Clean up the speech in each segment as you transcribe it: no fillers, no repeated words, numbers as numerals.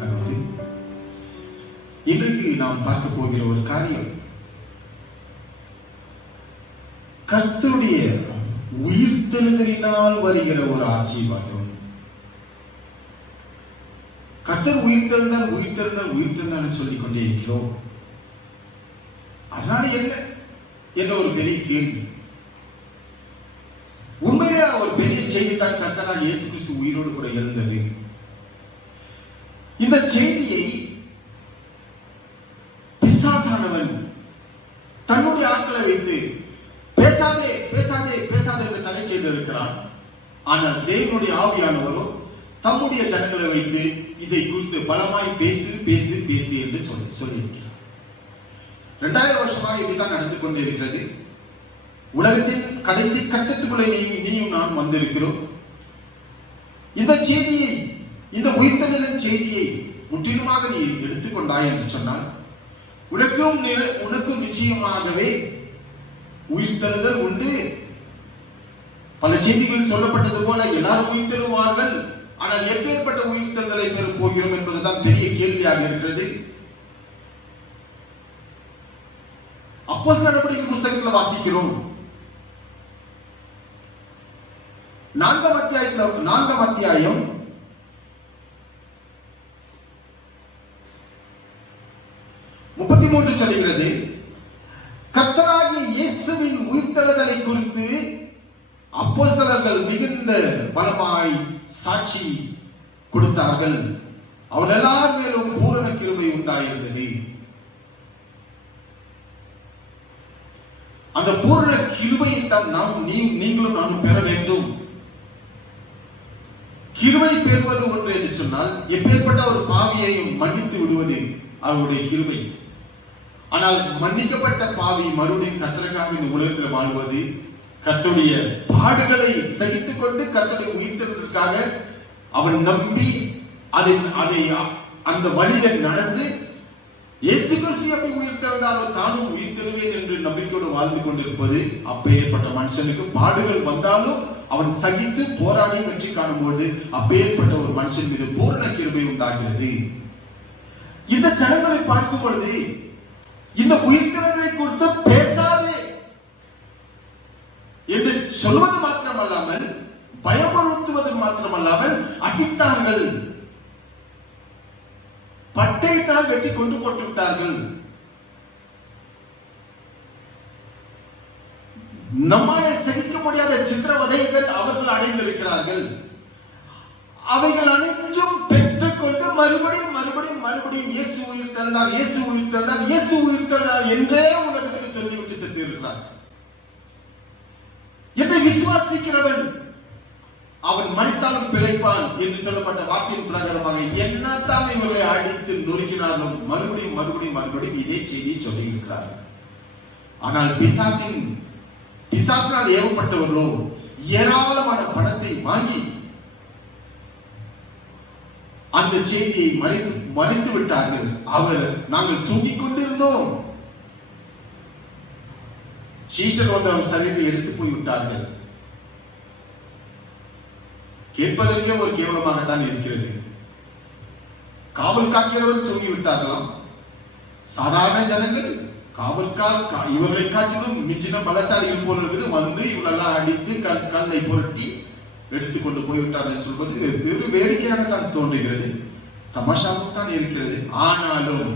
கடவுது. இன்றைக்கு நாம் பார்க்க போகிற ஒரு காரியம் கர்த்தருடைய உயிர்த்தெழுதலினால் வருகிற ஒரு ஆசீர்வாதம். கர்த்தர் உயிர்த்தெழுந்தால் உயிர்த்தெழுந்தால் உயிர்த்தெழுந்தால் சொல்லிக் கொண்டே இருக்கிறோம். அதனால என்ன என்ற ஒரு பெரிய கேள்வி. உண்மையிலே ஒரு பெரிய செய்தித்தான் கர்த்தராக இயேசு கிறிஸ்து உயிரோடு கூட எழுந்தது. இந்த செய்தியை பிசாசானவன் தன்னுடைய ஆட்களை வைத்து பேசாதே பேசாதே பேசாதே என்று தடை செய்திருக்கிறான். ஆனால் தேவனுடைய ஆவியானவரோ தம்முடைய ஜனங்களை வைத்து இதை குறித்து பலமாய் பேசு பேசு பேசு என்று சொல்லியிருக்கிறார். 2000 வருஷமாக இப்படித்தான் நடந்து கொண்டிருக்கிறது. உலகத்தின் கடைசி கட்டத்துக்குள்ளே நீயும் நான் வந்திருக்கிறோம். இந்த செய்தியை, இந்த உயிர்த்தெழுதலின் செய்தியை முற்றிலுமாக நீ எடுத்துக்கொண்டாய் என்று சொன்னால் உனக்கும் நிச்சயமாகவே உயிர்த்தெழுதல் உண்டு. பல செய்திகளில் சொல்லப்பட்டது போல எல்லாரும் உயிர்த்தெழுவார்கள். ஆனால் எப்பேற்பட்ட உயிர்த்தெழுதலை பெற போகிறோம் என்பதுதான் பெரிய கேள்வியாக இருக்கிறது. அப்போஸ்தலர் நடவடிக்கைகள் புத்தகத்தில் வாசிக்கிறோம். 4ஆம் அத்தியாயம் 33 சொல்கிறது, கர்த்தராகிய இயேசுவின் உயிர்த்தெழுதலை குறித்து அப்போஸ்தலர்கள் மிகுந்த பலமாய் சாட்சி கொடுத்தார்கள். அவன் எல்லார் மேலும் பூரண கிருபை உண்டாயிருந்தது. அந்த பூரண கிருபையை தான் நீங்களும் நானும் பெற வேண்டும். கிருபை பெறுவது ஒன்று என்று சொன்னால் எப்பேற்பட்ட ஒரு பாவியையும் மன்னித்து விடுவது அவருடைய கிருபை. ஆனால் மன்னிக்கப்பட்ட பாவி மறுபடியும் கர்த்தருக்காக இந்த உலகத்தில் வாழ்வது, கர்த்தருடைய பாடுகளை சகித்துக் கொண்டு கர்த்தருடைய உயிர்த்தெழுதலுக்காக அவன் நம்பி அதை அந்த வழியில் நடந்து இயேசு கிறிஸ்து எப்படி உயிர்த்தெழுந்தாரோ தானும் உயிர்த்தெழுவேன் என்று நம்பிக்கையோடு வாழ்ந்து கொண்டிருப்பது. அப்பேற்பட்ட மனுஷனுக்கு பாடுகள் வந்தாலும் அவன் சகித்து போராடி வெற்றி காணும்போது அப்பேற்பட்ட ஒரு மனுஷன் மீது பூரண கிருபை உண்டாகிறது. இந்த ஜனங்களை பார்க்கும் பொழுது இந்த உயிர்த்தெழுதலை குறித்து பேசாதே என்று சொல்வது மாத்திரமல்லாமல் பயமுறுத்துவது மாத்திரமல்லாமல் அடித்தார்கள், பட்டயத்தால் வெட்டி கொண்டு போட்டு விட்டார்கள். நம்மாலே சகிக்க முடியாத சித்திரவதைகள் அவர்கள் அடைந்திருக்கிறார்கள். அவைகள் அனைத்தும் பெற்றுக்கொண்டு மறுபடியும் மறுபடியும் மறுபடியும் இயேசு உயிர்த்தெழுந்தார், இயேசு உயிர்த்தெழுந்தார், இயேசு உயிர்த்தெழுந்தார் என்றே உலகத்துக்கு சொல்லிவிட்டு செத்து இருக்கிறார். என்னை விசுவாசிக்கிறவன் அவன் மரித்தாலும் பிழைப்பான் என்று சொல்லப்பட்ட வார்த்தையின் பிரகாரமாக என்னத்தான் இவர்களை அடித்து நொறுக்கினாலும் மறுபடியும் மறுபடியும் மறுபடியும் இதே செய்தியை சொல்லி இருக்கிறார்கள். ஆனால் பிசாசினால் ஏவப்பட்டவர்களோ ஏராளமான பணத்தை வாங்கி அந்த செய்தியை மறைத்து விட்டார்கள். நாங்கள் தூங்கிக் கொண்டிருந்தோம், சீஷர் வந்து அவர் சரீரத்தை எடுத்து போய் விட்டார்கள். கேட்பதற்கே ஒரு கேவலமாகத்தான் இருக்கிறது. காவல் காக்கிறவர் தூங்கி விட்டார்களாம். சாதாரண ஜனங்கள் இவர்களை காட்டிலும் மிஞ்சின பலசாலிகள் போல இருக்குது. வந்து இவங்களெல்லாம் அடித்து கல்லை புரட்டி எடுத்துக்கொண்டு போய்விட்டார்கள் சொல்வது வெறும் வேடிக்கையாகத்தான் தோன்றுகிறது, தமாஷாகத்தான் இருக்கிறது. ஆனாலும்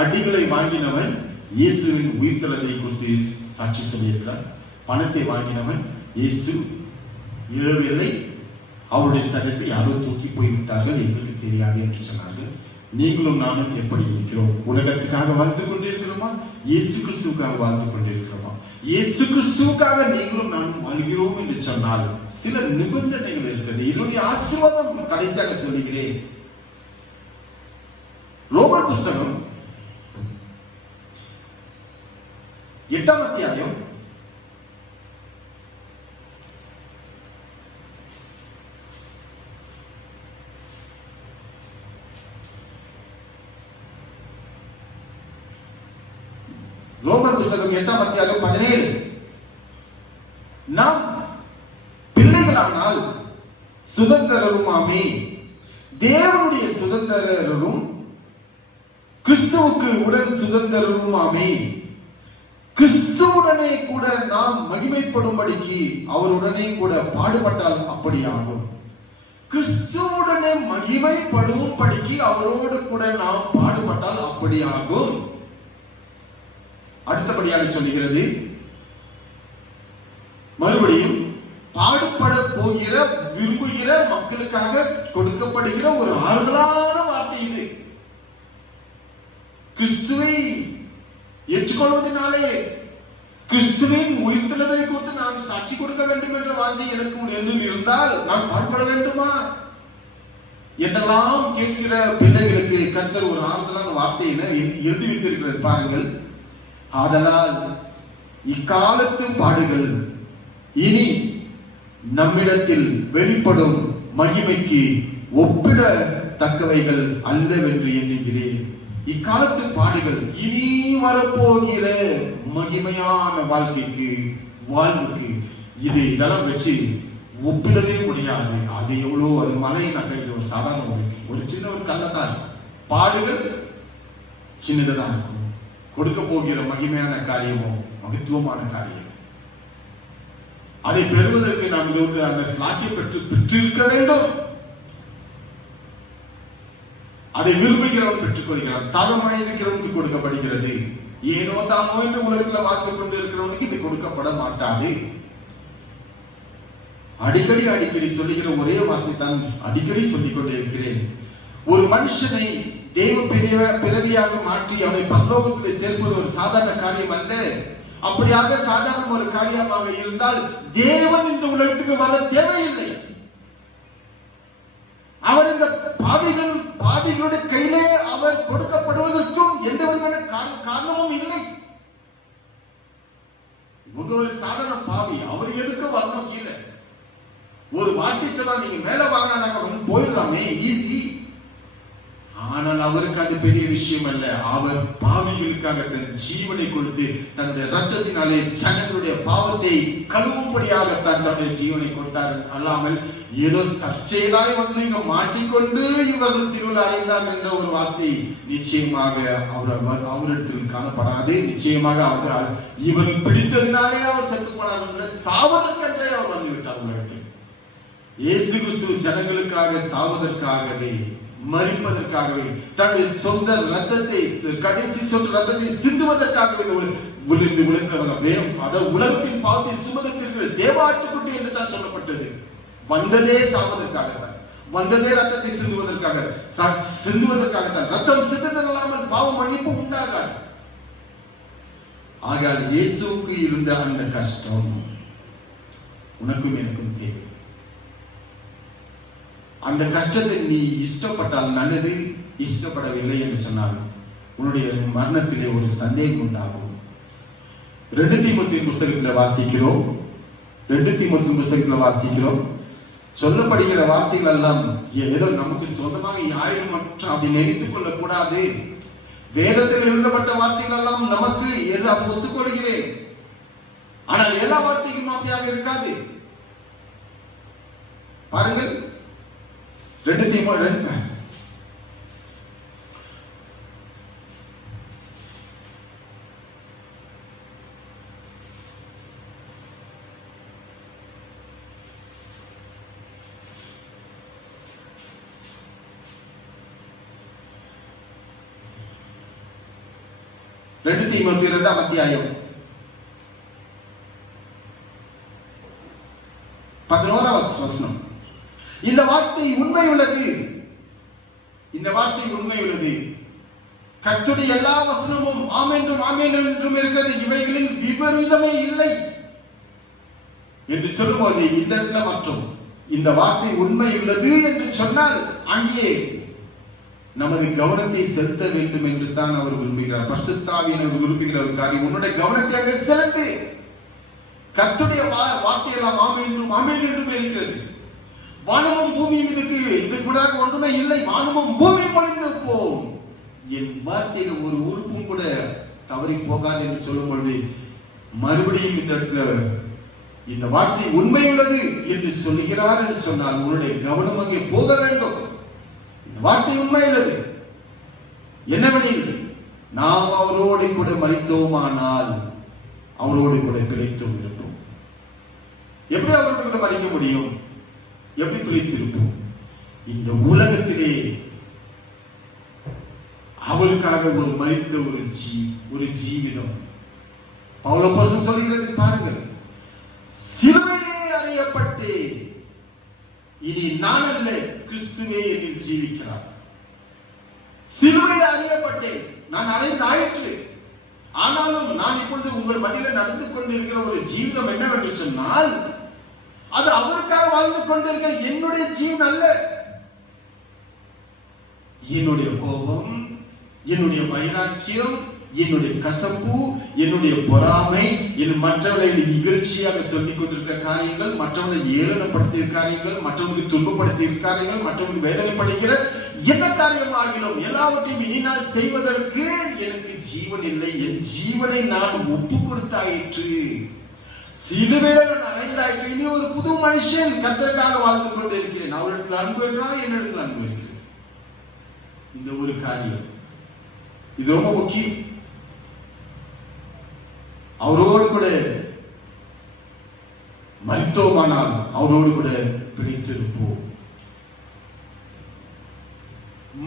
அடிகளை வாங்கினவன் இயேசுவின் உயிர்த்தெழுதலை குறித்து சாட்சி சொல்லியிருக்கிறார். பணத்தை வாங்கினவன் இயேசு இழவில்லை, அவருடைய சரீரத்தை யாரோ தூக்கி போய்விட்டார்கள், எங்களுக்கு தெரியாது என்று சொன்னார்கள். நீங்களும் நானும் எப்படி இருக்கிறோம்? உலகத்துக்காக வாழ்ந்து கொண்டிருக்கிறோமா? இயேசு கிறிஸ்துவுக்காக வாழ்ந்து கொண்டிருக்கிறோமா? இயேசு கிறிஸ்துவுக்காக நீங்களும் நானும் வாழ்கிறோம் என்று சொன்னால் சில நிபந்தனைகள் இருக்கிறது. இதனுடைய ஆசீர்வாதம் கடைசியாக சொல்லுகிறேன். ரோமர் புஸ்தகம் 8ஆம் அத்தியாயம் 17 நாம் பிள்ளைகளானால் சுதந்திரருமாமே, தேவனுடைய சுதந்திரரும் கிறிஸ்துவுக்கு உடன் சுதந்திரரும் ஆமே. கிறிஸ்துவுடனே கூட நாம் மகிமைப்படும்படிக்கு அவருடனே கூட பாடுபட்டால் அப்படி ஆகும். கிறிஸ்துவுடனே மகிமைப்படும்படிக்கு அவரோடு கூட நாம் பாடுபட்டால் அப்படி ஆகும். அடுத்தபடியாக சொல்லுகிறது, மறுபடியும் பாடுபட போகிற விரும்புகிற மக்களுக்காக கொடுக்கப்படுகிற ஒரு ஆறுதலான வார்த்தை இது. கிறிஸ்துவை ஏற்றுக்கொள்வதனாலே கிறிஸ்துவின் உயிர்த்தெழுதலை குறித்து நான் சாட்சி கொடுக்க வேண்டும் என்ற வாஞ்சை எனக்கு என்னில் இருந்தால் நான் பாடுபட வேண்டுமா என்றெல்லாம் கேட்கிற பிள்ளைகளுக்கு கர்த்தர் ஒரு ஆறுதலான வார்த்தையினை எழுதி வைத்திருக்கிறார் பாருங்கள். ஆதலால் இக்காலத்து பாடுகள் இனி நம்மிடத்தில் வெளிப்படும் மகிமைக்கு ஒப்பிடத்தக்கவைகள் அல்லவென்று எண்ணுகிறேன். இக்காலத்து பாடுகள் இனி வரப்போகிற மகிமையான வாழ்க்கைக்கு வாழ்வுக்கு இதெல்லாம் வச்சு ஒப்பிடவே முடியாது. அது எவ்வளோ, அது மலை நகர் ஒரு சாதாரண ஒரு சின்ன ஒரு கல்லதான். பாடுகள் சின்னதான் இருக்கும், கொடுக்க போகிற மகிமையான காரியமோ மகத்துவமான காரியம். அதை பெறுவதற்கு நாம் அந்த ஸ்லாக்கியை பெற்றிருக்க வேண்டும். அதை விரும்புகிறவன் பெற்றுக் கொள்கிறான். தாகமாயிருக்கிறவனுக்கு கொடுக்கப்படுகிறது. ஏனோ தானோ என்று உலகத்தில் வாழ்ந்து கொண்டு இருக்கிறவனுக்கு இது கொடுக்கப்பட மாட்டாது. அடிக்கடி சொல்லுகிற ஒரே வார்த்தை தான் அடிக்கடி சொல்லிக் கொண்டே இருக்கிறேன். ஒரு மனுஷனை தேவ பிறவியாக மாற்றி அவனை பரலோகத்தில் சேர்ப்பது ஒரு சாதாரண காரியம் அல்ல. அப்படியாக சாதாரண ஒரு காரியமாக இருந்தால் தேவன் இந்த உலகத்துக்கு வர தேவையில்லை. அவர் இந்த பாவிகளுடைய கையிலே அவர் கொடுக்கப்படுவதற்கும் எந்த விதமான காரணமும் இல்லை. இவங்க ஒரு சாதாரண பாவி, அவர் எதுக்கு வரணும் கீழே? ஒரு வார்த்தை சொன்னா நீங்க மேல வாங்கினாக்க போயிடலாமே, ஈஸி. ஆனால் அவருக்கு அது பெரிய விஷயம் அல்ல. அவர் பாவிகளுக்காக தன் ஜீவனை கொடுத்து தன்னுடைய ரத்தத்தினாலே ஜனங்களுடைய பாவத்தை கழுவும்படியாகத்தான் தன்னுடைய ஜீவனை கொடுத்தார். அல்லாமல் ஏதோ தற்செயலாய் வந்து இங்க மாட்டிக்கொண்டு இவர்கள் சிறுவில் அறைந்தார் என்ற ஒரு வார்த்தை நிச்சயமாக அவரிடத்தில் காணப்படாது. நிச்சயமாக அவர் இவர் பிடித்ததினாலே அவர் செத்து போனார், சாவதற்கென்றே அவர் வந்துவிட்டார் உலகத்தில். இயேசு கிறிஸ்து ஜனங்களுக்காக சாவதற்காகவே, மரிப்பதற்காகவே, தன்னுடைய சொந்த ரத்தத்தை, கடைசி சொந்த ரத்தத்தை சிந்துவதற்காகவே உலகத்தின் பாவத்தை சுமதத்திற்கு தேவாட்டுக்குட்டி என்று தான் சொல்லப்பட்டது. வந்ததே சாவதற்காகத்தான், வந்ததே ரத்தத்தை சிந்துவதற்காகத்தான். ரத்தம் சிந்ததல்லாமல் பாவ மன்னிப்பு உண்டாகாது. ஆகையால் இயேசுவுக்கு இருந்த அந்த கஷ்டம் உனக்கும் எனக்கும் தேவை. அந்த கஷ்டத்தை நீ இஷ்டப்பட்டால் நல்லது, இஷ்டப்படவில்லை என்று சொன்னால் உன்னுடைய மரணத்திலே ஒரு சந்தேகம் உண்டாகும். 2 தீமோத்தேயு புத்தகத்தில் வாசிக்கிறோம். 2 தீமோத்தேயு புத்தகத்தில் வாசிக்கிறோம். சொல்லப்படுகிற வார்த்தைகள் எல்லாம் ஏதோ நமக்கு சொந்தமாக யாரும் அப்படி நினைத்துக் கொள்ளக் கூடாது. வேதத்தில் எழுதப்பட்ட வார்த்தைகள் எல்லாம் நமக்கு எல்லாம் ஒத்துக்கொள்கிறேன். ஆனால் எல்லா வார்த்தைகளும் அப்படியாக இருக்காது. பாருங்கள், 2 தீமோத்தேயு தீமோத்தேயு 2ஆம் அத்தியாயம் 11ஆம் வசனம். இந்த வார்த்தை உண்மை உள்ளது, இந்த வார்த்தை உண்மை உள்ளது. கர்த்தருடைய எல்லா வசனமும் ஆமென்றும் ஆமென் என்றும் இருக்கிறது, இவைகளில் விபரீதமே இல்லை என்று சொல்லும்போது இந்த இடத்துல மற்றும் இந்த வார்த்தை உண்மை உள்ளது என்று சொன்னால் அங்கே நமது கவனத்தை செலுத்த வேண்டும் என்று தான் அவர் விரும்புகிறார். பரிசுத்த ஆவியானவர் விரும்புகிற ஒரு காரியம் உன்னுடைய கவனத்தை அங்கே செலுத்து. கர்த்தருடைய வார்த்தையெல்லாம் ஆமென் என்றும் இருக்கிறது. வானமும் பூமியும் இது கூட ஒன்றுமே இல்லை. வானமும் பூமியும் ஒழிந்து போம், என் வார்த்தையில் ஒரு உறுப்பும் கூட தவறி போகாது என்று சொல்லும் பொழுது மறுபடியும் இந்த இடத்துல இந்த வார்த்தை உண்மை உள்ளது என்று சொல்லுகிறார் என்று சொன்னால் உன்னுடைய கவனம் அங்கே போக வேண்டும். வார்த்தை உண்மையுள்ளது. என்னவெனில், நாம் அவரோடு கூட மரித்தோமானால் அவரோடு கூட பிழைத்தும் இருப்போம். எப்படி அவரோடு கூட மரிக்க முடியும்? எப்படி பிழைத்திருப்போம்? இந்த உலகத்திலே அவருக்காக ஒரு மரித்த ஒரு ஜீவிதம். பவுல் அப்போஸ்தலன் சொல்கிறது பாருங்கள், சிலுவையிலே அறையப்பட்டு இனி நான் அல்ல, கிறிஸ்துவே என்னில் ஜீவிக்கிறார். சிலுவையில் அறையப்பட்டேன், நான் அறைந்தாயிற்று. ஆனாலும் நான் இப்பொழுது உங்கள் மத்தியில் நடந்து கொண்டிருக்கிற ஒரு ஜீவிதம் என்னவென்று சொன்னால், அது அவருக்காக வாழ்ந்து கொண்டிருக்கிற என்னுடைய ஜீவன் அல்ல. என்னுடைய கோபம், என்னுடைய வைராக்கியம், என்னுடைய கசப்பு, என்னுடைய பொறாமை, என் மற்றவர்களை இகழ்ச்சியாக சொல்லிக் கொண்டிருக்கிற காரியங்கள், மற்றவர்களை ஏளனப்படுத்திய காரியங்கள், மற்றவர்களுக்கு துன்பப்படுத்திய காரியங்கள், மற்றவர்களுக்கு வேதனைப்படுகிற எந்த காரியம் ஆகிலும் எல்லாவற்றையும் இனி நான் செய்வதற்கு எனக்கு ஜீவன் இல்லை. என் ஜீவனை நான் ஒப்பு கொடுத்தாயிற்று, சிலுவையில் நான் அறைந்தாயிற்று. இனி ஒரு புது மனுஷன் கர்த்தருக்காக வாழ்ந்து கொண்டிருக்கிறேன். அவரிடத்தில் அன்பு என்றால் என்னிடத்தில் அன்பு இருக்கிறது. இந்த ஒரு காரியம் இது ரொம்ப முக்கியம். அவரோடு கூட மரித்தோமானால் அவரோடு கூட பிழைத்திருப்போம்.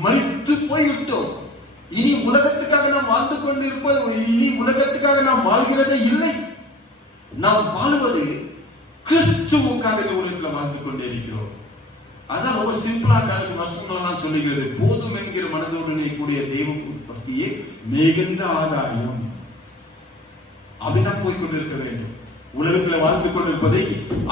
மரித்து போய்விட்டோம். இனி உலகத்துக்காக நாம் வாழ்ந்து கொண்டிருப்பது, இனி உலகத்துக்காக நாம் வாழ்கிறதே இல்லை. நாம் வாழ்வது கிறிஸ்துவுக்காக இந்த உலகத்தில் வாழ்ந்து கொண்டே இருக்கிறோம். அதான் ரொம்ப சிம்பிளா வசனங்கள்லாம் சொல்லுகிறது. போதும் என்கிற மனதோடனே கூடிய தெய்வ பக்தியே மிகுந்த ஆதாயம். அப்படிதான் போய்கொண்டிருக்க வேண்டும். உலகத்துல வாழ்ந்து கொண்டிருப்பதை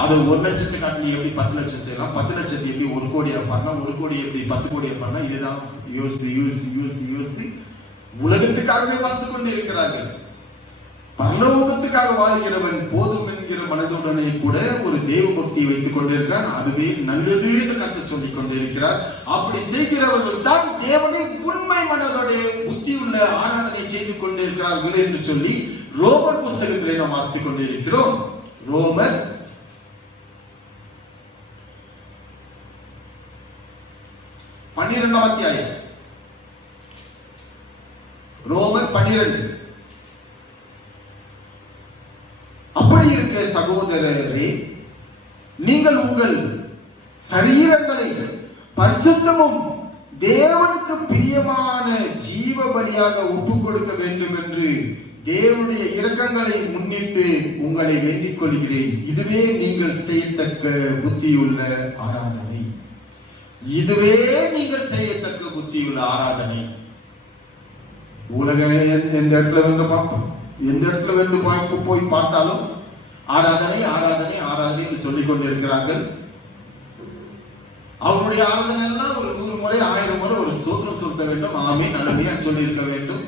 அதை 1 லட்சத்தை காட்டி எப்படி 10 லட்சம் செய்யலாம், 10 லட்சத்தை எப்படி 1 கோடியா பண்ணலாம், 1 கோடி எப்படி 10 கோடியா பண்ணலாம், இதுதான் யோசித்து உலகத்துக்காகவே வாழ்ந்து கொண்டு இருக்கிறார்கள். பரலோகத்துக்காக வாழ்கிறவன் போதும் என்கிற மனதுடனே கூட ஒரு தேவ பக்தியை வைத்துக் கொண்டிருக்கிறான். அதுவே நல்லது என்று கருத்து சொல்லிக் கொண்டிருக்கிறார். அப்படி செய்கிறவர்கள் தான் தேவனை உண்மை மனதோட புத்தியுள்ள ஆராதனை செய்து கொண்டிருக்கிறார்கள் என்று சொல்லி ரோமர் புஸ்தகத்திலே நாம் வாசித்துக் கொண்டிருக்கிறோம். ரோமர் 12ஆம் அத்தியாயம். ரோமர் 12. அப்படி இருக்க சகோதரரே, நீங்கள் உங்கள் சரீரங்களை பரிசுத்தமும் தேவனுக்கு பிரியமான ஜீவ பலியாக ஒப்பு கொடுக்க வேண்டும் என்று தேவனுடைய இரக்கங்களை முன்னிட்டு உங்களை வேண்டிக் கொள்கிறேன். இதுவே நீங்கள் செய்யத்தக்க புத்தியுள்ள ஆராதனை. இதுவே நீங்கள் செய்யத்தக்க புத்தியுள்ள ஆராதனை. உலக எந்த இடத்துல வந்து பார்ப்போம், எந்த இடத்துல வந்து போய் பார்த்தாலும் ஆராதனை ஆராதனை ஆராதனை என்று சொல்லிக் கொண்டிருக்கிறார்கள். அவருடைய ஆராதனை எல்லாம் ஒரு 100 முறை 1000 முறை ஒரு ஸ்தோத்திரம் செலுத்த வேண்டும், ஆமென் நல்லபடியா சொல்லி இருக்க வேண்டும்,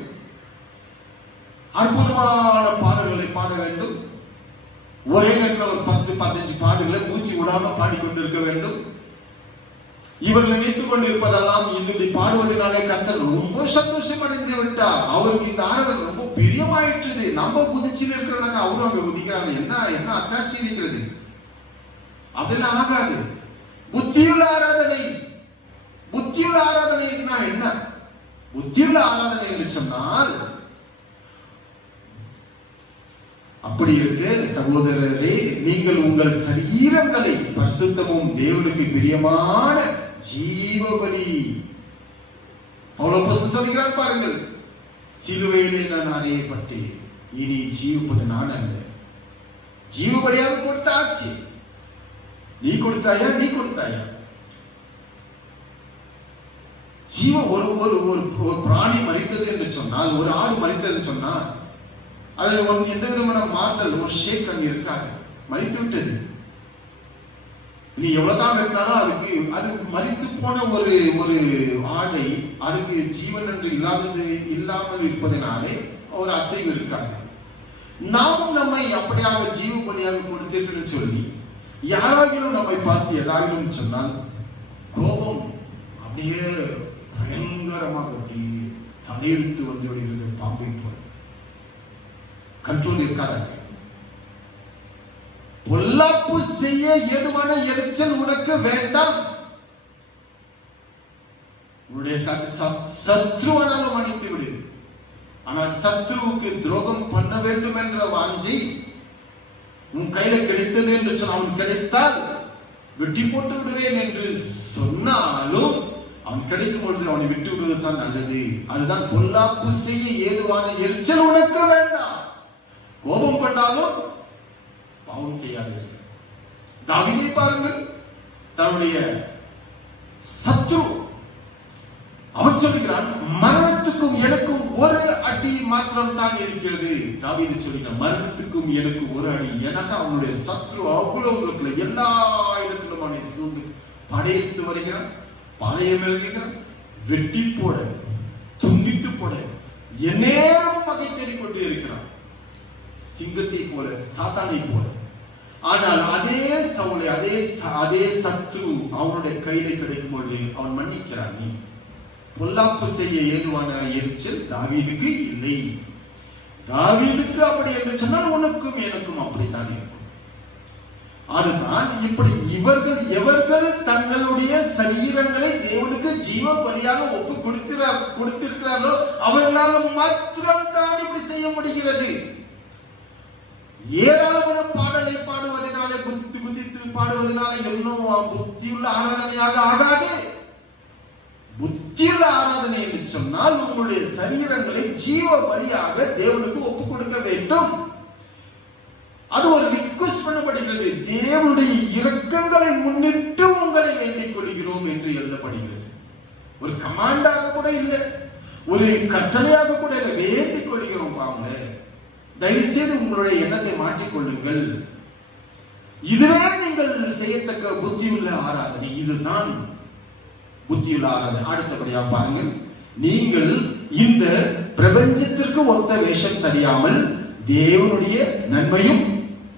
அற்புதமான பாடல்களை பாட வேண்டும், ஒரே நேரத்தில் ஒரு 10-15 பாடல்களை மூச்சு விடாம பாடிக்கொண்டிருக்க வேண்டும். இவர்கள் நினைத்துக் கொண்டிருப்பதெல்லாம் இப்படி பாடுவதனாலே கர்த்தர் ரொம்ப சந்தோஷம் அடைந்து விட்டார், அவருக்கு இந்த ஆராதனை ரொம்ப பிரியமாயிற்று, நம்ம குதிச்சில் இருக்கிறாங்க, அவரும் அங்க குதிக்கிறாங்க, என்ன அத்தாட்சி இருக்கிறது அப்படின்னு ஆகாது. புத்தியுள்ள ஆராதனை. புத்தியுள்ள ஆராதனைன்னா என்ன? புத்தியுள்ள ஆராதனை என்று சொன்னால் அப்படி இருக்கு சகோதரரே, நீங்கள் உங்கள் சரீரங்களை பரிசுத்தமும் தேவனுக்கு பிரியமான ஜீவபலி. பவுல் சொல்கிறார் பாருங்கள், சிலுவையிலே நான் அறையப்பட்டேன், இனி ஜீவிப்பது நான் அல்ல, ஜீவபலியாக கொடுத்தாச்சு. நீ கொடுத்தாயா? நீ கொடுத்தாயா? ஜீவ ஒரு பிராணி மரித்தது என்று சொன்னால், ஒரு ஆடு மரித்தது என்று சொன்னால் அதுல எந்த விதமான மாறுதல், ஒரு ஷேக் அங்க இருக்காது, மரித்து விட்டது. நீ எவ்வளவுதான் வெட்டினாலும் அதுக்கு அது மரித்து போன ஒரு ஆடை அதுக்கு ஜீவன் என்று இல்லாமல் இருப்பதனாலே ஒரு அசைவு இருக்காது. நாமும் நம்மை அப்படியாக ஜீவபலியாக கொடுத்திருக்கணும்னு சொல்லி யாராகிலும் நம்மை பார்த்து ஏதாகிலும் சொன்னால் கோபம் அப்படியே பயங்கரமாக அப்படி தலையெடுத்து வந்து விடுகிறது, பாம்பை போல கண்ட்ரோல் இருக்காத. பொல்லாப்பு செய்ய ஏதுவான எரிச்சல் உனக்கு வேண்டாம். உன்னுடைய சத்ருவானாலும் மன்னித்து விடு. ஆனால் சத்ருவுக்கு துரோகம் பண்ண வேண்டும் என்ற வாஞ்சி உன் கையில கிடைத்தது என்று சொன்ன, அவன் கிடைத்தால் வெட்டி போட்டு விடுவேன் என்று சொன்னாலும் அவன் கிடைக்கும் பொழுது அவனை விட்டு விடுவதுதான் நல்லது. அதுதான் பொல்லாப்பு செய்ய ஏதுவான எரிச்சல் உனக்கு வேண்டாம். கோபம் கொண்டாலும் பாவம் செய்யாதீர்கள். தாவீதை பாருங்கள், தன்னுடைய சத்ரு அவன் சொல்லுகிறான், மரணத்துக்கும் எனக்கும் ஒரு அடி மாத்திரம் தான் இருக்கிறது. தாவீது சொல்லுகிறான், மரணத்துக்கும் எனக்கு ஒரு அடி. எனக்கு அவனுடைய சத்ரு அவ்வளவு தூரத்துல எல்லா இடத்திலும் அவனை சூழ்ந்து படையெடுத்து வருகிறான், பாளையம் எழுதுகிறான், வெட்டி போட, துண்டித்து போட எந்நேரம் பகை தேடிக்கொண்டே இருக்கிறான், சிங்கத்தை போல, சாத்தானை போல. ஆனால் அதே சவுலை, அதே சத்ரு அவனுடைய கையில கிடைக்கும் பொழுது அவன் மன்னிக்கிறான். நீ பொல்லாப்பு செய்ய ஏதுவான எரிச்சல் தாவீதுக்கு இல்லை. தாவீதுக்கு அப்படி என்று சொன்னால் உனக்கும் எனக்கும் அப்படித்தான் இருக்கும். அதுதான் இப்படி எவர்கள் தங்களுடைய சரீரங்களை தேவனுக்கு ஜீவ பலியாக ஒப்பு கொடுத்திருக்கிறார்களோ அவர்களால் மாத்திரம் தான் இப்படி செய்ய முடிகிறது. ஏராளமான பாடலை பாடுவதனாலே, குதித்து பாடுவதனால இன்னும் புத்தியுள்ள ஆராதனையாக ஆகாது. புத்தியுள்ள ஆராதனை என்று சொன்னால் உங்களுடைய சரீரங்களை ஜீவ பலியாக தேவனுக்கு ஒப்பு கொடுக்க வேண்டும். அது ஒரு ரிக்வெஸ்ட் பண்ணப்படுகிறது. தேவனுடைய இரக்கங்களை முன்னிட்டு உங்களை வேண்டிக் கொள்கிறோம் என்று எழுதப்படுகிறது. ஒரு கமாண்டாக கூட இல்லை, ஒரு கட்டளையாக கூட இல்லை. வேண்டிக் கொள்கிறோம். பாவங்களே, தயவு செய்து உங்களுடைய எண்ணத்தை மாற்றிக்கொள்ளுங்கள். இதுவே நீங்கள் செய்யத்தக்க புத்தியுள்ள ஆராதனை. இதுதான் புத்தியுள்ள ஆராதனை. அடுத்தபடியாக பாருங்கள், நீங்கள் இந்த பிரபஞ்சத்திற்கு ஒத்த வேஷம் தெரியாமல் தேவனுடைய நன்மையும்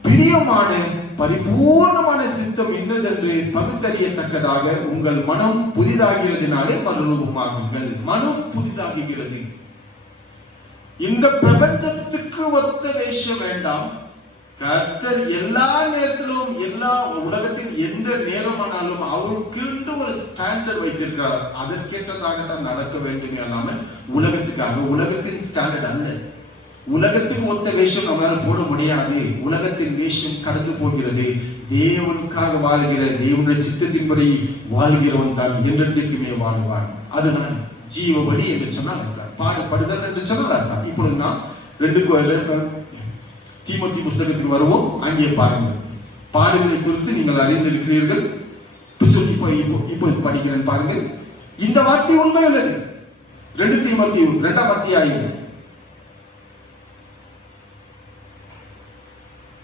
பிரியமான பரிபூர்ணமான சித்தம் இன்னதென்று பகுத்தறியத்தக்கதாக உங்கள் மனம் புதிதாகிறதுனாலே மறுரூபமாகுங்கள். மனம் புதிதாகிறது. இந்த பிரபஞ்சத்துக்கு ஒத்த வேஷம் வேண்டாம். கர்த்தர் எல்லா நேரத்திலும், எல்லா உலகத்தின் எந்த நேரமானாலும் அவருக்கு ஒரு ஸ்டாண்டர்ட் வைத்திருக்கிறார். அதற்கேற்றதாகத்தான் நடக்க வேண்டும். இல்லாமல் உலகத்துக்காக, உலகத்தின் ஸ்டாண்டர்ட் அல்ல. உலகத்துக்கு ஒத்த வேஷம் நம்மளால போட முடியாது. உலகத்தின் வேஷம் கடந்து போகிறது. தேவனுக்காக வாழ்கிற, தேவனுடைய சித்தத்தின்படி வாழ்கிறவன் தான் என்றென்றைக்குமே வாழ்வான். அதுதான் ஜீவபலி என்று சொன்னால் பாடுபடுதல் என்று சொன்னால் அர்த்தம். இப்பொழுது நான் 2 தீமோத்தி புஸ்தகத்துக்கு வருவோம். அங்கே பாருங்கள், பாடுகளை குறித்து நீங்கள் அறிந்திருக்கிறீர்கள். இப்போ படிக்கிறேன் பாருங்கள். இந்த வார்த்தை உண்மை உள்ளது. 2 தீமோத்தி 2ஆம் அத்தியாயம்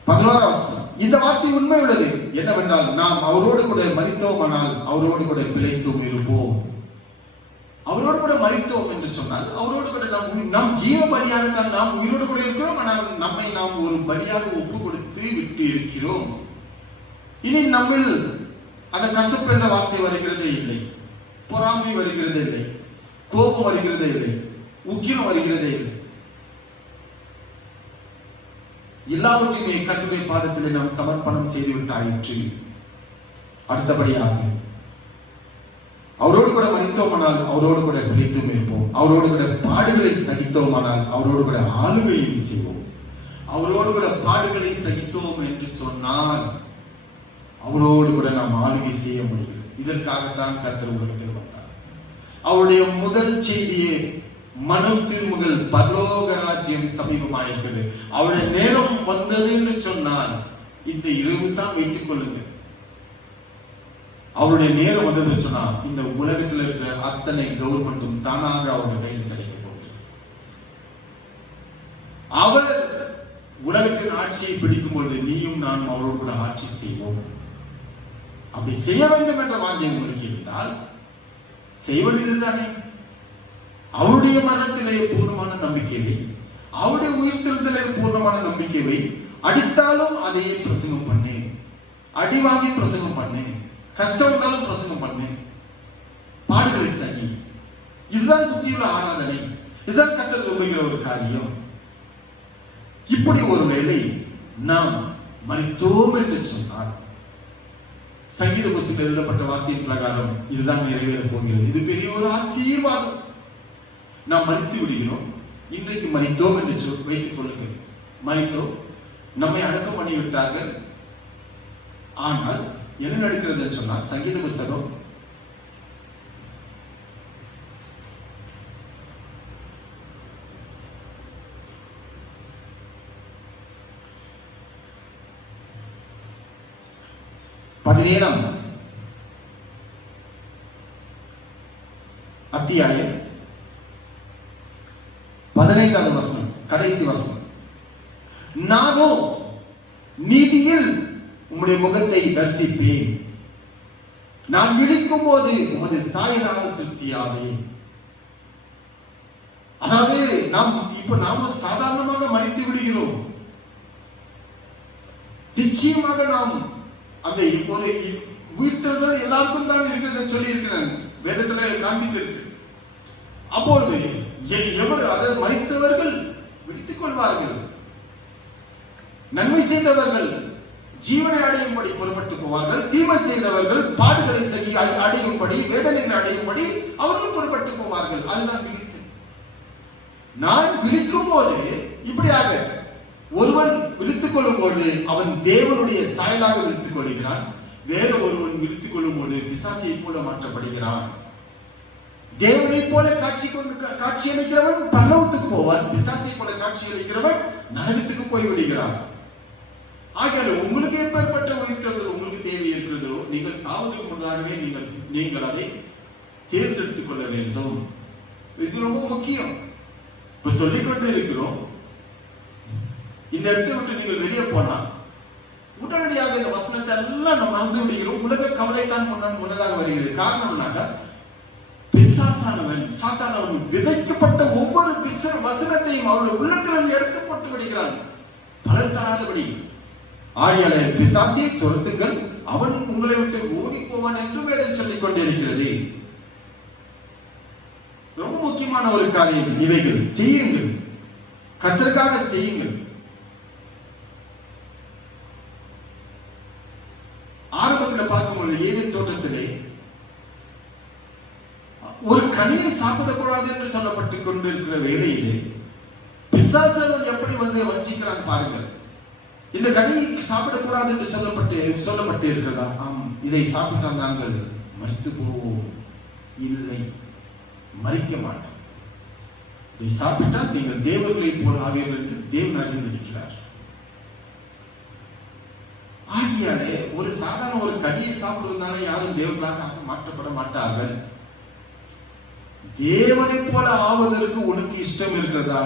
11ஆம் வசனம். இந்த வார்த்தை உண்மை உள்ளது என்னவென்றால், நாம் அவரோடு கூட மரித்தோமானால் அவரோடு கூட பிழைத்தும் இருப்போம். அவரோடு கூட மரித்தோம் என்று சொன்னால் அவரோடு கூட நம் ஜீவ பலியாகத்தான் நாம் உயிரோடு கூட இருக்கிறோம். ஆனால் நம்மை நாம் ஒரு பலியாக ஒப்பு கொடுத்து விட்டு இருக்கிறோம். இனி நம்மில் அந்த கசப்பு என்ற வார்த்தை வருகிறதே இல்லை, பொறாமை வருகிறதே இல்லை, கோபம் வருகிறதே இல்லை, உக்கிரம் வருகிறதே இல்லை. எல்லாவற்றையுமே கர்த்தருடைய பாதத்திலே நாம் சமர்ப்பணம் செய்து விட்டாயிற்று. அடுத்தபடியாக அவரோடு கூட மரித்தோமானால் அவரோடு கூட பிழைத்தும் இருப்போம். அவரோடு கூட பாடுகளை சகித்தோமானால் அவரோடு கூட ஆளுகையும் செய்வோம். அவரோடு கூட பாடுகளை சகித்தோம் என்று சொன்னால் அவரோடு கூட நாம் ஆளுகை செய்ய முடியும். இதற்காகத்தான் கர்த்தர் உலகத்தில் வந்தார். அவருடைய முதல் செய்தியே மனம் திரும்புங்கள், பரலோக ராஜ்யம் சமீபமாயிருக்கிறது. அவருடைய நேரம் வந்தது என்று சொன்னால் இந்த இரவு தான் வைத்துக் கொள்ளுங்கள். அவருடைய நேரம் வந்தது சொன்னா இந்த உலகத்தில் இருக்கிற அத்தனை கவர்மெண்ட்டும் தானாக அவருடைய கையில் கிடைக்க போகிறது. அவர் உலகத்தின் ஆட்சியை பிடிக்கும் பொழுது நீயும் நானும் அவரோடு கூட ஆட்சி செய்வோம். அப்படி செய்ய வேண்டும் என்ற வாஞ்சை உங்களுக்கு இருந்தால் செய்வது தானே. அவருடைய மரணத்திலே பூர்ணமான நம்பிக்கை வை, அவருடைய உயிர்த்தெழுதலே பூர்ணமான நம்பிக்கை வை. அடித்தாலும் அதையே பிரசங்கம் பண்ணு, அடி வாங்கி பிரசங்கம் பண்ணு, கஷ்டம் வந்தாலும் பிரசங்கம் பண்ணு, பாடுகளை சகி. இதுதான் புத்தியுள்ள ஆராதனை. இதுதான் கர்த்தர் விரும்புகிற ஒரு காரியம். இப்படி ஒருவேளை நாம் மரித்தோம் என்று சொன்னால் சங்கீத புஸ்தகத்தில் எழுதப்பட்ட வார்த்தையின் பிரகாரம் இதுதான் நிறைவேற போகிறது. இது பெரிய ஒரு ஆசீர்வாதம். நாம் மறித்து விடுகிறோம். இன்றைக்கு மறித்தோம் என்று வைத்துக் கொள்ளுங்கள். மறித்தோம், நம்மை அடக்கம் பண்ணி விட்டார்கள். ஆனால் என்ன நடக்கிறது என்று சொன்னால், சங்கீத புஸ்தகம் 17 அத்தியாயம் 15வது வசனம், கடைசி வசனம். நானோ நீதியில் உம்முடைய முகத்தை தரிசிப்பேன், நான் விழிக்கும் போது உமது சாயலால் திருப்தியாவேன். அதாவது நாம சாதாரணமாக மறித்து விடுகிறோம். நிச்சயமாக நாம் அந்த ஒரு உயிர்த்தெழுதல் எல்லாருக்கும் தான் இருக்கிறது சொல்லி இருக்கிறேன், வேதத்துல காண்பித்திருக்கு. அப்பொழுது எவர் அதை மறித்தவர்கள் விடுத்துக் கொள்வார்கள், நன்மை செய்தவர்கள் ஜீவனை அடையும்படி புறப்பட்டு போவார்கள், தீமை செய்தவர்கள் பாடுகளை அடையும்படி வேதனைகளை அடையும்படி அவர்கள் புறப்பட்டு போவார்கள். அதுதான் விழித்து. நான் விழிக்கும் போது இப்படியாக ஒருவன் விழித்துக் கொள்ளும் போது அவன் தேவனுடைய சாயலாக விழித்துக் கொள்கிறான். வேற ஒருவன் விழித்துக் கொள்ளும் போது பிசாசியை போல மாற்றப்படுகிறான். தேவனை போல காட்சி அளிக்கிறவன் பரலோகத்துக்கு போவான், பிசாசை போல காட்சி அளிக்கிறவன் நரகத்துக்கு போய் விடுகிறான். ஆகிய உங்களுக்கு ஏற்பட்ட உயிர்த்தெழுதல் உங்களுக்கு தேவை இருக்கிறதோ, நீங்கள் சாவதுக்கு முன்னதாகவே நீங்கள் அதை தேர்ந்தெடுத்துக் கொள்ள வேண்டும். இது ரொம்ப முக்கியம். இப்ப சொல்லிக்கொண்டு இருக்கிறோம். இந்த இடத்தை விட்டு நீங்கள் வெளியே போனா உடனடியாக இந்த வசனத்தை எல்லாம் நம்ம மறந்து விடுகிறோம். உலக கவலைத்தான் முன்னதாக வருகிறது. காரணம்னாக்க பிசாசானவன் சாத்தானவன் விதைக்கப்பட்ட ஒவ்வொரு வசனத்தையும் அவருடைய உள்ளத்திலிருந்து எடுத்து போட்டு விடுகிறான், பலன் தராதபடி. ஆகையால பிசாசியை துரத்துங்கள், அவன் உங்களை விட்டு ஓடி போவான் என்று வேதம் சொல்லிக் கொண்டிருக்கிறது. ரொம்ப முக்கியமான ஒரு காரியம் இவைகள். செய்யுங்கள், கர்த்தருக்காக செய்யுங்கள். ஆரம்பத்தில் பார்க்கும்போது ஏதேன் தோட்டத்திலே ஒரு கனியை சாப்பிடக்கூடாது என்று சொல்லப்பட்டு கொண்டிருக்கிற வேளையிலே பிசாசன் எப்படி வஞ்சிக்கிறான் பாருங்கள். இந்த கனியை சாப்பிடக்கூடாது என்று சொல்லப்பட்டு இருக்கிறதா? இதை சாப்பிட்டால் நாங்கள் மரித்து போவோம். இல்லை, மரிக்க மாட்டோம். இதை சாப்பிட்டால் நீங்கள் தேவர்களை போல் ஆவீர்கள் என்று தேவன் அறிந்திருக்கிறார். ஆகியாலே ஒரு சாதாரண ஒரு கனியை சாப்பிடுவதால யாரும் தேவர்களாக மாற்றப்பட மாட்டார்கள். தேவனை போல ஆவதற்கு உனக்கு இஷ்டம் இருக்கிறதா?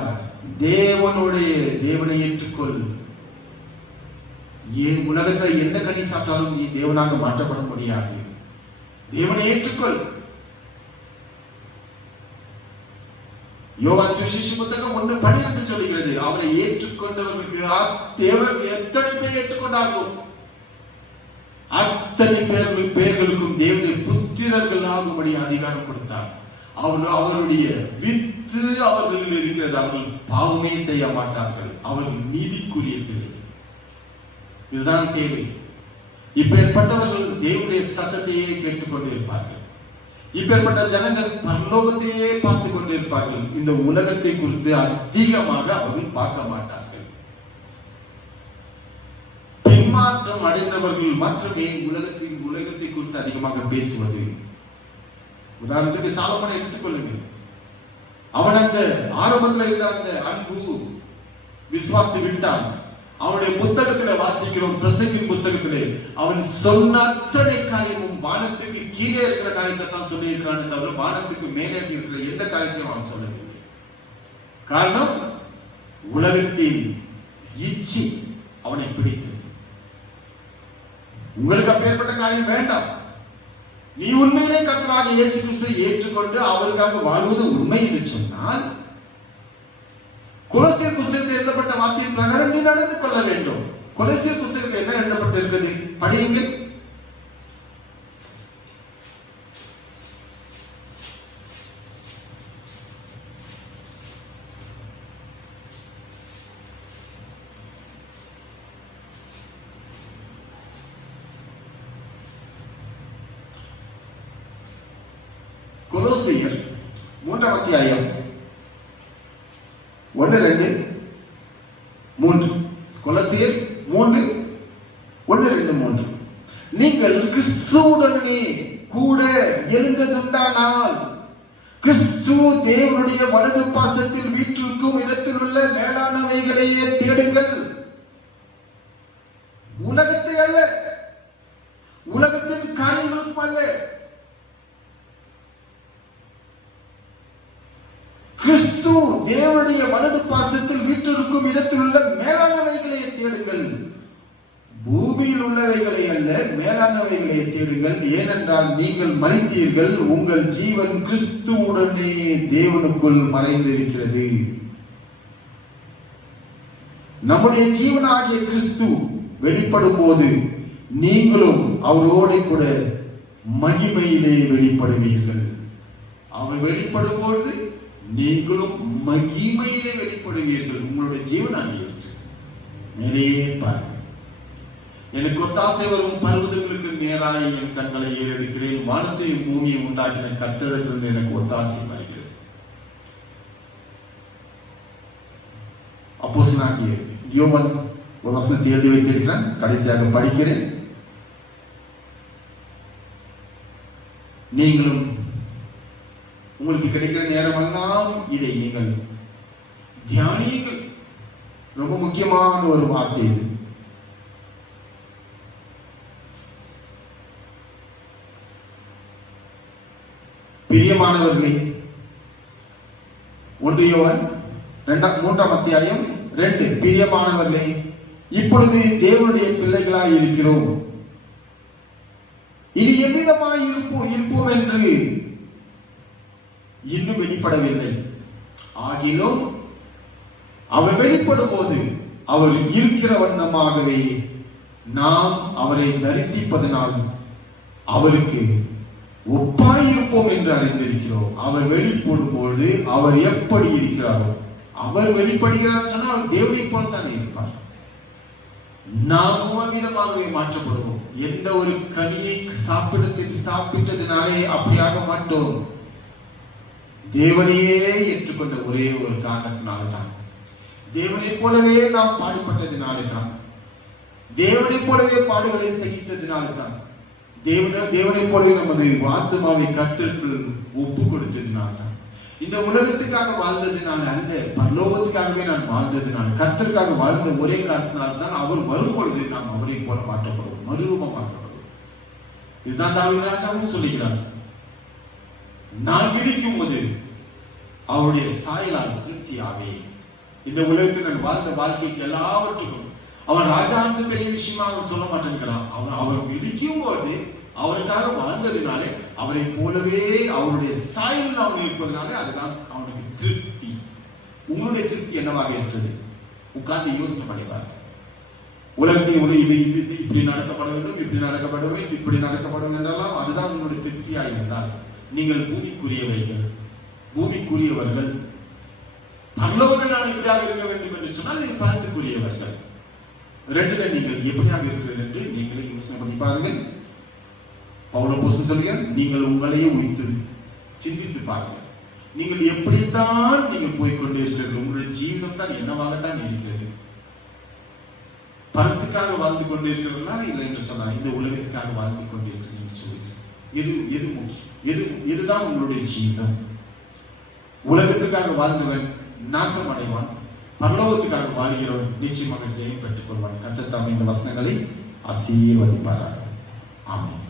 தேவனை ஏற்றுக்கொள். உலகத்தில் எந்த கனி சாப்பிட்டாலும் நீ தேவனாக மாற்றப்பட முடியாது. தேவனை ஏற்றுக்கொள். யோவான் சுவிசேஷ புத்தகம் 1:12 சொல்லுகிறது, அவரை ஏற்றுக்கொண்டவர்களுக்கு எத்தனை பேர் ஏற்றுக்கொண்டார்கள், அத்தனை பேர்களுக்கும் தேவனுடைய புத்திரர்கள் ஆகும்படி அதிகாரம் கொடுத்தார். அவருடைய வித்து அவர்களில் இருக்கிறது. அவர்கள் பாவமே செய்ய மாட்டார்கள், அவர்கள் நீதிக்குரியர்கள். இதுதான் தேவை. இப்பேற்பட்டவர்கள் தேவனுடைய சத்தத்தையே கேட்டுக்கொண்டிருப்பார்கள். இப்பேற்பட்ட ஜனங்கள் பரலோகத்தையே பார்த்து கொண்டிருப்பார்கள். இந்த உலகத்தை குறித்து அதிகமாக அவர்கள் பார்க்க மாட்டார்கள். பின்மாற்றம் அடைந்தவர்கள் மட்டுமே உலகத்தை குறித்து அதிகமாக பேசுவது. உதாரணத்துக்கு சாலமோனை எடுத்துக்கொள்ளுங்கள். அவன் அந்த ஆரம்பத்தில் இருந்த அந்த அன்பு விசுவாசத்தை விட்டான். அவனுடைய புத்தகத்தில் வாசிக்கிறோம், பிரசங்கின் புத்தகத்திலே அவன் சொன்ன அத்தனை காரியமும் வானத்துக்கு கீழே இருக்கிற காரியத்தை தான் சொல்லி இருக்கிறானே தவிர வானத்துக்கு மேலே இருக்கிற எந்த காரியத்தையும் அவன் சொல்லவில்லை. காரணம், உலகத்தின் இச்சி அவனை பிடித்தது. உங்களுக்கு அப்பேற்பட்ட காரியம் வேண்டாம். நீ உண்மையிலே கர்த்தராக இயேசு கிறிஸ்துவை ஏற்றுக்கொண்டு அவருக்காக வாழ்வது உண்மை என்று சொன்னால், கொலோசியர் புத்தகத்தில் எழுதப்பட்ட வார்த்தையின் பிரகாரம் நீ நடந்து கொள்ள வேண்டும். கொலோசியர் புத்தகத்தில் என்ன எழுதப்பட்டு இருக்கிறது படியுங்கள். 3ஆம் அத்தியாயம் 1-2-3. கொலோசியர் 3:1-2-3. நீங்கள் கிறிஸ்துவுடனே கூட எழுந்ததுண்டானால் கிறிஸ்து தேவனுடைய வலது பாசத்தில் வீற்றிருக்கும் இடத்தில் உள்ள மேலானவைகளையே தேடுங்கள். உலகத்தை அல்ல, உலகத்தின் காரியங்களுக்கும் அல்ல, கிறிஸ்து தேவனுடைய வலது பாசத்தில் வீற்றிருக்கும் இடத்தில் உள்ள மேலானவைகளையே தேடுங்கள். பூமியில் உள்ளவைகளை அல்ல, மேலானவைகளை தேடுங்கள். ஏனென்றால் நீங்கள் மரித்தீர்கள், உங்கள் ஜீவன் கிறிஸ்துவுடனே தேவனுக்குள் மறைந்திருக்கிறது. நம்முடைய ஜீவனாகிய கிறிஸ்து வெளிப்படும் போது நீங்களும் அவரோடு கூட மகிமையிலே வெளிப்படுவீர்கள். அவர் வெளிப்படும் போது நீங்களும் மகிமையிலே வெளிப்படுவீர்கள். உங்களுடைய ஜீவனாகிய மேலே பாருங்கள். எனக்கு ஒத்தாசை வரும் பர்வதங்களுக்கு நேராய் என் கண்களை ஏறெடுக்கிறேன். வானத்தையும் பூமியை உண்டாக்கின கர்த்தரிடத்திலிருந்து எனக்கு ஒத்தாசை வருகிறது. அப்போஸ்தலனாகிய யோவான் ஒரு வசனத்தை எழுதி வைத்திருக்கிறேன், கடைசியாக படிக்கிறேன். நீங்களும் உங்களுக்கு கிடைக்கிற நேரமெல்லாம் இதை நீங்கள் தியானியுங்கள். ரொம்ப முக்கியமான ஒரு வார்த்தை இது. பிரியமானவர்களே, 1 யோவான் 3ஆம் அத்தியாயம் 2. பிரியமானவர்களே, இப்பொழுது தேவனுடைய பிள்ளைகளாய் இருக்கிறோம். இனி எவ்விதமாய் இருப்போம் என்று இன்னும் வெளிப்படவில்லை. ஆகிலும் அவர் வெளிப்படும் போது அவர் இருக்கிற வண்ணமாகவே நாம் அவரை தரிசிப்பதனால் அவருக்கு ஒப்பாயிருப்போம் என்று அறிந்திருக்கிறோம். அவர் வெளிப்படும் பொழுது அவர் எப்படி இருக்கிறாரோ, அவர் வெளிப்படுகிறார் சொன்னால் அவர் தேவனை போல தான் இருப்பார். நாமும் அவ்விதமாகவே மாற்றப்படுவோம். எந்த ஒரு கனியை சாப்பிட்டதினாலே அப்படியாக மாட்டோம். தேவனையே ஏற்றுக்கொண்ட ஒரே ஒரு காரணத்தினால தான், தேவனை போலவே நாம் பாடுபட்டதினாலே தான், தேவனை போலவே பாடுகளை சகித்ததினாலே தான், தேவனை போலவே நமது ஆத்துமாவை கர்த்தருக்கு ஒப்பு கொடுத்ததினால தான், இந்த உலகத்துக்காக வாழ்ந்ததினால அல்ல, பரலோகத்துக்காகவே நான் வாழ்ந்ததினால, கர்த்தருக்காக வாழ்ந்த ஒரே காரணத்தினால தான் அவர் வரும் பொழுது நாம் அவரை போல மாற்றப்படுவோம், மறுரூபமாக்கப்படுவோம். இதுதான் தாவீது ராஜாவும் சொல்லுகிறார். நான் பிடிக்கும் போது அவருடைய சாயலால் திருப்தியாவே. இந்த உலகத்தில் நான் வாழ்ந்த வாழ்க்கைக்கு எல்லாவற்றுக்கும் அவன் ராஜாவுக்கு பெரிய விஷயமா அவன் சொல்ல மாட்டேங்கிறான். அவர் பிடிக்கும் போது அவருக்காக வாழ்ந்ததினாலே, அவரை போலவே அவருடைய சாயல் அவன் இருப்பதனாலே அதுதான் அவனுக்கு திருப்தி. உங்களுடைய திருப்தி என்னவாக இருக்கிறது? உட்கார்ந்து யோசனை பண்ணிப்பார். உலகத்தை இது இப்படி நடக்கப்பட வேண்டும், இப்படி நடக்கப்பட வேண்டும், இப்படி நடக்கப்பட வேண்டும் என்றெல்லாம் அதுதான் உங்களுடைய திருப்தியாக இருந்தால் நீங்கள் பூமிக்குரியவர்கள். பரலோகத்தில் எப்படியாக இருக்க வேண்டும் என்று சொன்னால் நீங்கள் பரத்துக்குரியவர்கள். ரெண்டுல நீங்கள் எப்படியாக இருக்கிறீர்கள் என்று நீங்களே யோசனை பண்ணி பாருங்கள். பவுல் அப்போஸ்தலன் சொல்கிறார், நீங்கள் உங்களையே உய்த்து சிந்தித்து பாருங்கள். நீங்கள் எப்படித்தான் நீங்கள் போய்கொண்டே இருக்கிறீர்கள்? உங்களுடைய ஜீவனம் தான் என்னவாகத்தான் இருக்கிறது? பணத்துக்காக வாழ்ந்து கொண்டே இருக்கிறீர்களா இல்லை என்று சொன்னால் இந்த உலகத்துக்காக வாழ்ந்து கொண்டிருக்கிறீர்கள் என்று சொல்லுங்கள். எது முக்கியம்? எதுதான் உங்களுடைய ஜீவிதம்? உலகத்துக்காக வாழ்ந்தவன் நாசம் அடைவான், பரலோகத்துக்காக வாழ்கிறவன் நிச்சயமாக ஜெயம் பெற்றுக் கொள்வான். கர்த்தர் தாமே இந்த வசனங்களை ஆசீர்வதிப்பாராக. ஆமென்.